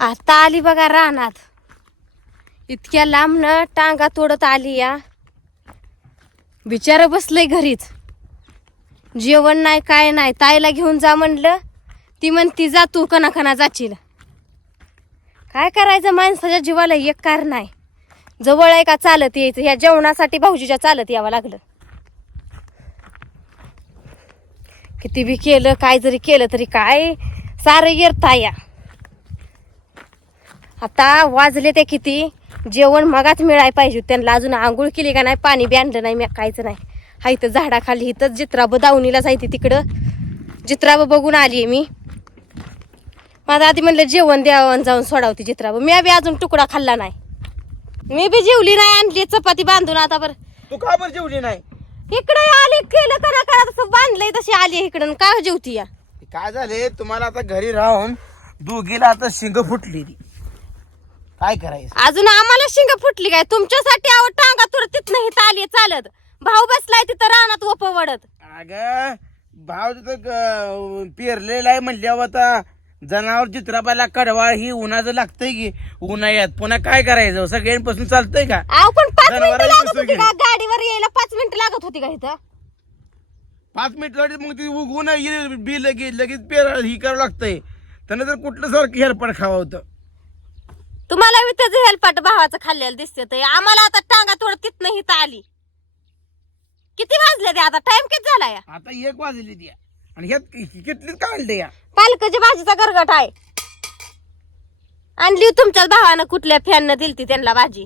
आता आली बघा रानात. इतक्या लांबनं टांगा तोडत आली या. बिचारं बसलंय घरीच. जेवण नाही काय नाही. ताईला घेऊन जा म्हणलं. ती म्हणती जा तू कणाकणा जाचील काय करायचं? माणसाच्या जीवाला एक कार नाही. जवळ आहे का चालत यायचं? ह्या जेवणासाठी भाऊजीच्या चालत यावं लागलं. किती बी केलं काय जरी केलं तरी काय? सारं येरता या आता वाजले ते किती? जेवण मगाच मिळाय पाहिजे. त्यांना अजून आंघोळ केली का नाही? पाणी बी आणलं नाही मी काहीच नाही. हा इथं झाडाखाली इथं जित्राब दावणीला जायते तिकडं. जित्राब बघून आली मी. माझा आधी म्हणलं जेवण द्यावं जाऊन सोडावती जित्राब. मी बी अजून तुकडा खाल्ला नाही. मी बी जेवली नाही आणली चपाती बांधून आता बरं. तू का बरं जेवली नाही? इकडे आली केलं करा करा तसं बांधलंय तशी आली इकडं. का जेवती या? काय झाले? तुम्हाला आता घरी राहून दोघीला आता शिंग फुटली काय करायचं? अजून आम्हाला शिंग फुटली काय? तुमच्यासाठी आवड टांगा तुर तिथनं इथं आली चालत. भाऊ बसलाय तिथं रानात ओप वडत. अग भाव तिथं ग- पेरलेला आहे म्हणल्यावर आता जनावर चित्राबाला कडवा ही उन्हाचं लागतंय की उन्हाळ्यात. पुन्हा काय करायचं? सगळ्यांपासून चालतंय का? अहो पण पाच मिनिटं लागत होती का? गाडीवर यायला पाच मिनिटं लागत होती का इथं? पाच मिनिट मग ती उगवून येईल बी लगेच लगेच पेर ही करावं लागतंय. त्यानं जर कुठलं सारखं हेरपड खावं होतं. तुम्हाला बी त्याचं हेलपाट भावाचं खाल्लेलं दिसते ते. आम्हाला आता टांगा थोडं तिथनं इथं आली. किती वाजले ते आता? टाइम किती झाला या? आता एक वाजली ती. आणि ह्यात किटलीच काढले या? पालकाच्या भाजीचा गरगट आहे. आणली तुमच्याच भावानं कुठल्या फॅननं दिलती त्यांना भाजी?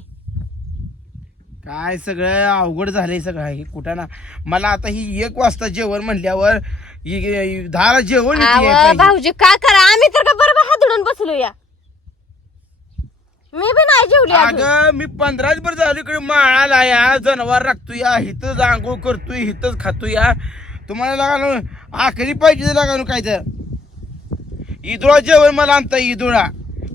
काय सगळं अवघड झालंय सगळं. हे कुठं ना मला आता ही एक वाजता जेवण म्हणल्यावर ही- ही दहाला जेवण येते आव, पाहिजे. भाऊजी काय करा? आम्ही तर का बरोबर हातडून बसलो या? मी बी नाही जेवली अजून. अगं मी पंधराच बर झालो इकडे माळाला या जनावर राखतो या हिथंच आंघोळ करतोय हिथंच खातो या. तुम्हाला लागा आखरी पाहिजे लागा काय तर. इदुळा जेवण मला आणता इदुळा.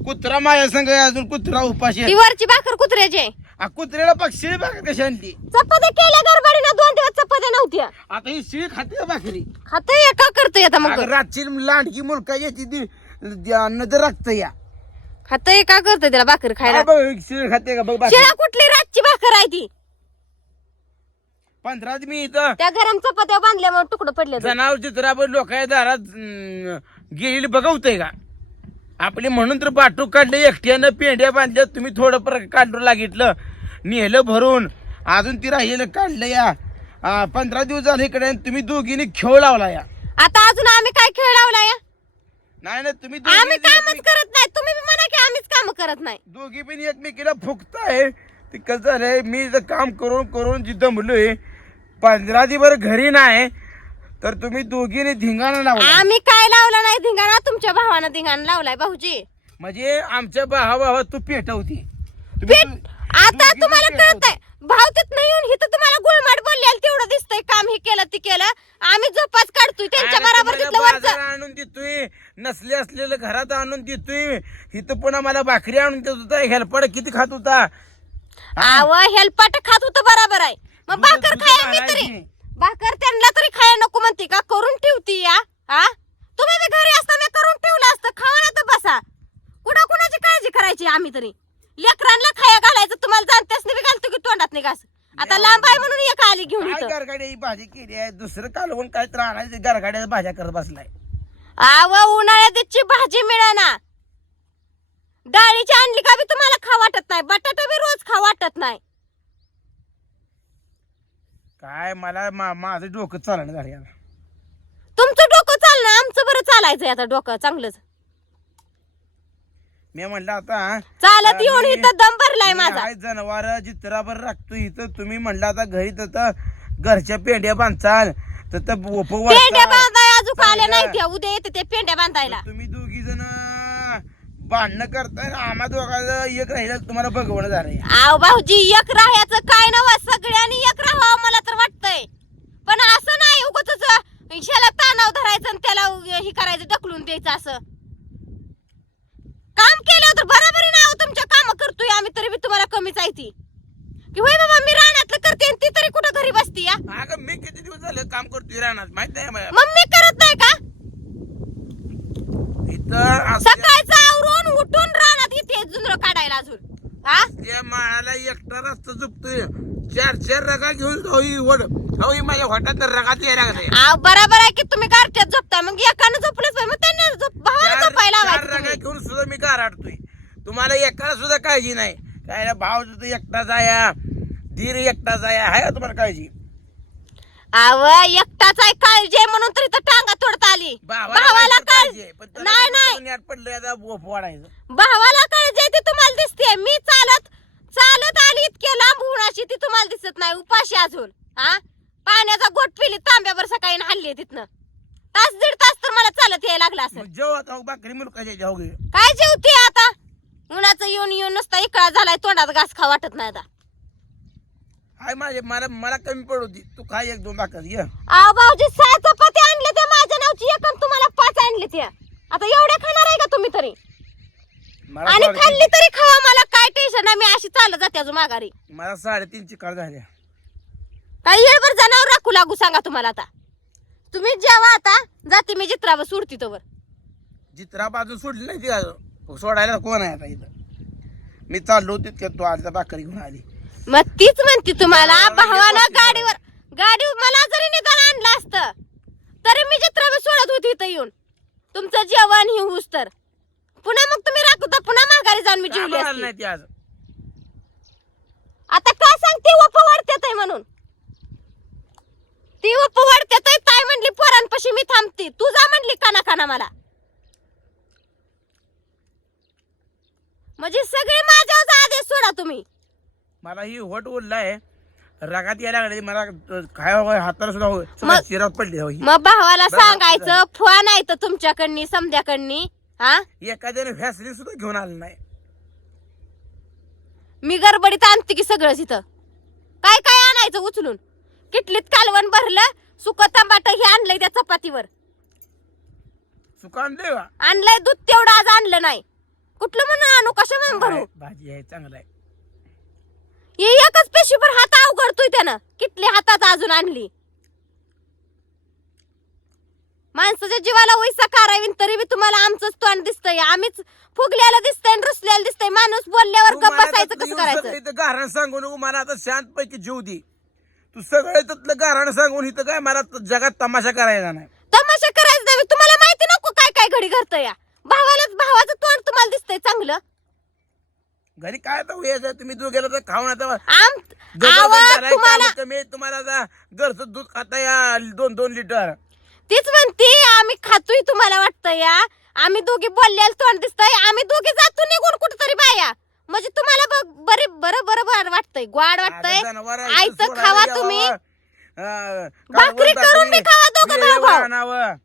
कुत्रा माझ्या संग आहे, अजून कुत्रा उपाशी ती आहे. वरची भाकर कुत्र्याची. आ, कुत्र्याला पक्षी बघा कशी आणली? चपात्या केल्या गरबडीनं दोन दिवस चपात्या नव्हत्या. आता ही शिळी खाते का भाकरी? खातोय का करतोय आता मग. अगं रातची लांडकी मुलका याची ती ती नजर राखत या. खातोय का करतोय त्याला भाकर खायला? शिळ खाते का? बघ. शिळा कुठली रातची भाकर आहे ती? पंधरा मी इथं त्या गरम चपात्या बांधल्यामुळे तुकडं पडले. जनावर चित्रावर लोकांच्या दारात अं, गेलेली बघवतंय का? आपले म्हणून तर बाटू काढले एकट्यानं पेंड्या बांधल्या तुम्ही थोडं पर काढू लागितलं नेलं भरून अजून ती राहिलेलं काढलं या. पंधरा दिवस झाले इकडे तुम्ही दोघींनी खेळ लावला या. आता अजून आम्ही काय खेळ लावला या? नाही ना तुम्ही आम्ही कामच करत नाही तुम्ही बी की आम्हीच काम करत नाही. दोघी पण एकमेकीला फुकताय. ते कसं झालंय मी इथं काम करून करून जी दमलोय पंधरा दिवस घरी नाही तर तुम्ही दोघीने धिंगाणा लावला. आम्ही काय लावलं नाही धिंगाणा? तुमच्या भावानं धिंगाणा लावलाय भाऊजी. म्हणजे आमच्या भावा भावा तू पेटवती. तुम्ही दो- आता तुम्हाला. कळतंय. भाव तिथं येऊन इथं तुम्हाला गुळमाट बोलले तेवढं दिसतंय काम हे केलं ते केलं. आम्ही झोपाच काढतोय त्यांच्या बरोबर तिथलं वरचं. आणून देतोय. नसले असलेलं घरात आणून देतोय. इथं पुन्हा मला भाकरी आणून देत होता हेलपड किती खात होता? आव हेलपाट खात होतं बरोबर आहे. मग भाकर दूध खाया मी घालायची. तरी भाकर त्यांना तरी खाया नको म्हणते का? करून ठेवती या हा? तुम्ही बी घरी असताना करून ठेवलं असतं. खावा ना तर बसा. कुणा कुणाची काळजी करायची आम्ही तरी? लेकरांना खाया घालायचं तुम्हाला जाणत्यास बी घालतो की तोंडात नाही घास. आता लांब आहे म्हणून एक आली घेऊन काय इथं. गरगाड्या ही भाजी केली आहे? दुसरं कालवण काय तर आणायचं? गरगाड्या भाज्या करत बसलाय. आव उन्हाळ्याची भाजी मिळाना. डाळीची आणली का बी तुम्हाला खा वाटत नाही. बटाटा बी रोज खा वाटत नाही. काय मला मा- माझं डोकं चालणं झालं याला. तुमचं डोकं चालणं आमचं बरं चालायचंय आता डोकं चांगलंच. मी म्हणलं आता चालत येऊन इथं दम भरलाय माझा. जनावर जित्रावर राखतो इथं. तुम्ही म्हणलं आता घरी तर घरच्या पेंड्या बांधचाल. तर पेंड्या बांधाय अजून आल्या नाही त्या उद्या येते ते पेंड्या बांधायला. तुम्ही दोघी जण भांडणं करताय आम्हा दोघांना एक राहिलं तुम्हाला बघवणं झालंय. आव भाऊजी एक राहायचं काय नवा सगळ्यांनी एक राहावं मला तर वाटतंय. पण असं नाही उगतच ह्याला ताणाव धरायचं आणि त्याला हे करायचं ढकलून द्यायचं असं. काम केलं तर बरोबर नाव तुमच्या काम करतोय आम्ही तरी बी तुम्हाला कमीच आहे ती. होय बाबा मी रानातलं करते ती तरी कुठं घरी बसती या? अगं मी किती दिवस झालं काम करतोय रानात माहीत नाही मम्मी करत नाही का? इथं असल्या- आवरून उठून रानात इथे जुंदर काढायला अजून. हा? त्या माळाला एकटा रस्ता झुपतोय चार चार रगा घेऊन होई होई माझ्या होटात रगात यायला लागलाय. आव, बराबर आहे की तुम्ही गारठ्यात झोपता मग एकानं झोपलंच पाहिजे मग त्यांनी गाराडतोय तुम्हाला एकाला सुद्धा काळजी नाही. काय भाव सुद्धा एकटा जाया. धीर एकटा जाया. आहे का तुम्हाला काळजी? आव एकटाच आहे काळजी आहे म्हणून तरी तर टांगा तोडता आली. भावाला काळजी आहे. पण त्याला नाही पडलं आता बोफ वाढायचं. भावाला काळजी आहे ती तुम्हाला दिसते मी चालत चालत आली इतके लांब उन्हाची ती तुम्हाला दिसत नाही. उपाशी अजून. हा पाण्याचा गोट पिली तांब्यावर सकाळी हल्ली तिथनं. तास दीड तास तर मला चालत यायला लागला असेल. मग जेव्हा आता भाकरी मुलकाच्या जाऊ घे काय जेवते आता? उन्हाचं येऊन येऊन नुसता इकडा झालाय तोंडात घास खा वाटत नाही आता. हाय माझे मला मला कमी पडू दे. तू काय एक दोन भाकर ये. आव भाऊजी सहा चपाती आणले ते माझ्या नावची एक आणि तुम्हाला पाच आणले ते आता एवढ्या खाणार आहे का तुम्ही तरी? मला आणि साडेतीन- खाल्ली तरी खावा मला काय टेन्शन नाही मी अशी चालत जाते अजून माघारी. मला साडेतीन चिकार झाल्या काही येळभर जनावर राखू लागू सांगा तुम्हाला आता. तुम्ही जेवा आता जाते मी चित्रावर सुरती तोवर. जित्रा बाजू सोडली नाही ती अजून. सोडायला कोण आहे आता इथं? मी चाललो तितक्यात तू तर भाकरी घेऊन आली. मग तीच म्हणते तुम्हाला भावानं म्हणजे गाडीवर. गाडी मला जरी निदान आणलं असतं तरी मी चित्रावर सोडत होती इथं येऊन. तुमचं जेवण ही होऊस तर. पुन्हा मग तुम्ही राखू पुन्हा माघारी जाऊन मी जेवली असती. नाही ती आज? आता काय सांगते वप वाढत्यात आहे म्हणून. ती वप वाढत्यात आहे ताई म्हणली पोरांपाशी मी थांबते. तू जा म्हणली काना काना मला. म्हणजे सगळे माझ्यावर आदेश सोडा तुम्ही. मला ही होट ओढलाय रागात यायला लागली मला काय होय, हाताला सुद्धा. सगळं चिरात पडली हो ही. मग भावाला सांगायचं फोन आहे तर तुमच्याकडनी समध्याकडनी हा? एखाद्याने फॅसली सुद्धा घेऊन आलं नाही. मी गडबडीत आणते की सगळंच इथं. काय काय आणायचं उचलून? किटलीत कालवण भरलं सुक तंबाट हे आणलंय त्या चपातीवर. सुकान दे का आणलंय दूध तेवढं आज आणलं नाही. कुठलं म्हणून आणू? म्हणून भरू? भाजी आहे चांगला आहे. हे एकच पेशीवर हात अवघडतोय त्यानं. किटली हातात अजून आणली? माणसाच्या जीवाला वैसा करावी तरी बी तुम्हाला आमचंच तोंड दिसतंय. आम्हीच फुगल्याला दिसतंय आणि रुसल्याला दिसतंय. माणूस बोलल्यावर गप्प बसायचं कसं करायचं? गारण सांगू नको मला आता शांतपैकी जीव दे. तू सगळं त्यातलं गारण सांगून इथं काय मला त- जगात तमाशा करायचा नाही. तमाशा करायचं नाही तुम्हाला माहिती नको काय काय घडी घडतं या? भावालाच भावाचं तोंड तुम्हाला दिसतंय चांगलं. घरी काय तर यायचं तुम्ही दोघेला तर खाऊन आता आम जबरदस्त तुम्हाला कमी आता घरचं दूध खाता या दोन दोन लिटर. तीच म्हणती आम्ही खातोय तुम्हाला वाटतं या? आम्ही दोघी बोललेलं तोंड दिसतंय. आम्ही दोघी जातो निघून कुठतरी बाया. म्हणजे तुम्हाला बघ बरे बरं बरं बरं वाटतंय ग्वाड वाटतंय आता जनावरं आईचं सोडायला खावा यावं. तुम्ही अं, भाकरी करून बी खावा दोघं भाऊ भाऊ. आणावं.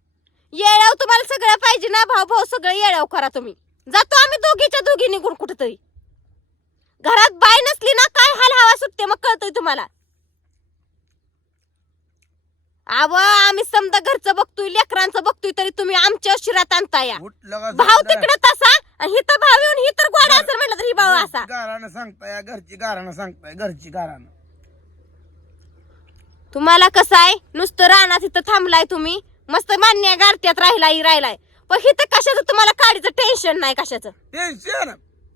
येळाव तुम्हाला सगळं पाहिजे ना भाऊ भाऊ सगळं येळाव करा तुम्ही जातो आम्ही दोघीच्या दोघी निघून कुठतरी घरात बाय नसली ना काय हाल हवा सुटते मग कळतंय तुम्हाला आव आम्ही समजा घरचं बघतोय लेकरांचं बघतोय तरी तुम्ही आमच्या शिरात आणताय भाव झोपलं? तिकडे तसा आणि ही तर भाव येऊन ही तर गोड असेल म्हटलं तर ही भाव असा. गारानं सांगताय घरची गारानं सांगताय घरची गारानं तुम्हाला कसं आहे? नुसतं रानात इथं थांबलाय तुम्ही. मस्त मान्य गारत्यात राहिलाय राहिलाय. पण हिथं कशाचं तुम्हाला काडीचं टेन्शन नाही कशाचं? टेन्शन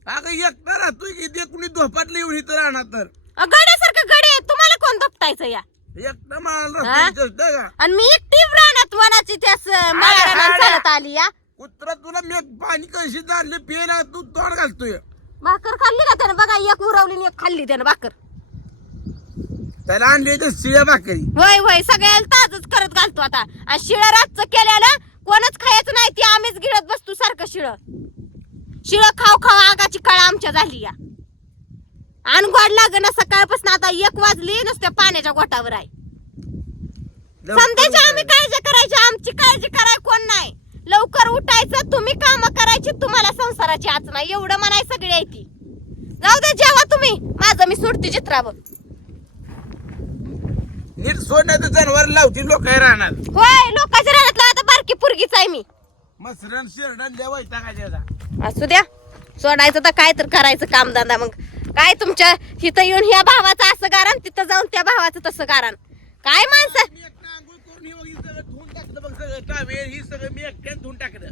अगं एकटा राहतोय की ते कुणी धोपाटलं येऊन इथं राहणार तर. अ, गड्यासारखं गडे तुम्हाला कोण दपटायचं या? एकटा मला हा? का? आणि मी एकटी रानात वनाची माळारानात हाडा. चालत आली या. कुत्रा तुला मी पाणी कशी जाणले पियला तू तोंड घालतोय. भाकर खाल्ली का त्यानं? बघा एक उरवली आणि एक खाल्ली त्यानं भाकर. त्याला आणली तर शिळ्या भाकरी. होय होय सगळ्याला ताजच करत घालतो आता. आणि शिळ रातचं केलेलं कोणच खायचं नाही ती आम्हीच गिळत बसतो सारखं शिळ. शिळ खाऊ खाऊ आगाची काळ आमच्या झाली या. अनगोड लागण सकाळपासून आता एक वाजली नुसत्या पाण्याच्या गोटावर आहे. समजायची आम्ही काळजी करायची आमची काळजी कराय कोण नाही लवकर उठायचं तुम्ही काम करायची संसाराची आज नाही एवढं म्हणाय सगळी आहे ती. जाऊ दे जेवा तुम्ही. माझं मी सोडते चित्रावर. नीट सोडण्याचं जनावर लावती लोक राहणार होय लोकांच्या रानातला आता बारकी पुरगीच आहे मी. मसरण शिरडण देवायचा का त्याचा असू द्या. सोडायचं तर काय तर करायचं कामधंदा मग. काय तुमच्या तिथं येऊन ह्या भावाचं असं गारण तिथं जाऊन त्या भावाचं तसं गारण. काय माणसं? मी एकटा आंघोळ करून हे सगळं धुवून टाकलं बघ सगळं टावेल ही सगळं मी एकट्याने धुवून टाकलं.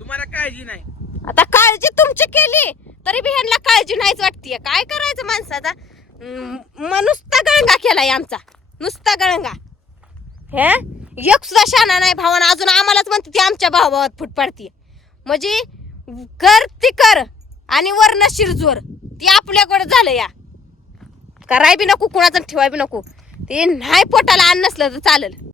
तुम्हाला काळजी नाही. आता काळजी तुमची केली तरी बी ह्यांना काळजी नाहीच वाटतीये. काय करायचं माणसाचा? हम्म, मग नुसता गळंगा केलाय आमचा. नुसता गळंगा. हे? एक सुद्धा शाना नाही भावानं. अजून आम्हालाच म्हणते ती आमच्या भावात फूट पाडतीये. म्हणजे कर ती कर आणि वर्ण शिरजोर. ती आपल्याकडे झालं या. कराय बी नको कुणाचं ठेवाय बी नको. ते नाही पोटाला अन्न नसलं तर चालेल.